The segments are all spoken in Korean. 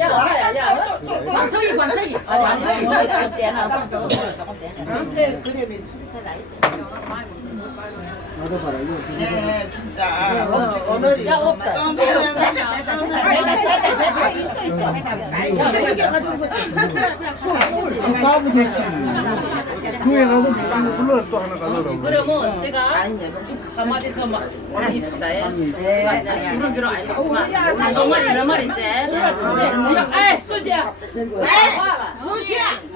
야 와야 야. 관성이 관성이. 아니 아니 너무 때나 봐. 조금 때나. 제 그림이 술잘 나이 때. 나도 봐라 이거. 네 진짜. 오늘 야 없다. 있어 있어. 교회 가도 북한에 불러 또 하나 가더라고. 어, 그러면 제가 지금 가만히서 막 올립시다. 예. 제가 이제 물은 별로 안 먹지만 너무 많이 너무 이제 지금 아이 수지야. 아이 수지야.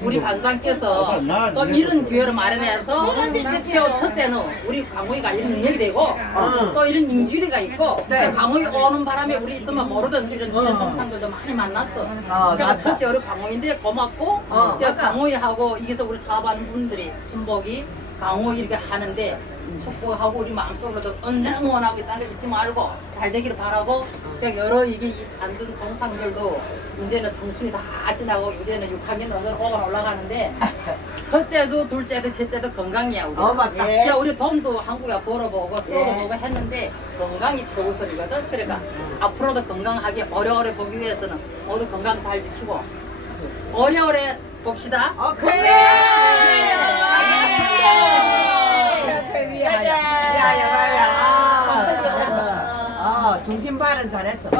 우리 반장께서 또 이런 기회를 마련해서 또 첫째는 우리 강호이가 이런 능력이 되고 또 이런 인주리가 있고 또 강호이 오는 바람에 우리 정말 모르던 이런 이런 동상들도 많이 만났어. 그러니까 첫째 우리 강호이인데 고맙고 또 강호이하고 여기서 우리 사업하는 분들이 순복이 강호이 이렇게 하는데 축복하고 우리 마음속으로도 언제나 응원하고 있다는 거 잊지 말고 잘 되기를 바라고 그냥 여러 이게 앉은 동상들도 이제는 청춘이 다 지나고 이제는 6학년 언제는 5반 올라가는데 첫째도 둘째도 셋째도 건강이야 우리. 어 맞다 야 우리 돈도 한국에 벌어보고 써보고 했는데 건강이 최우선이거든. 그러니까 앞으로도 건강하게 오래오래 보기 위해서는 모두 건강 잘 지키고 오래오래 봅시다. 오케이 짜잔. 야야야 감사드려요. 어 중심 발언 잘했어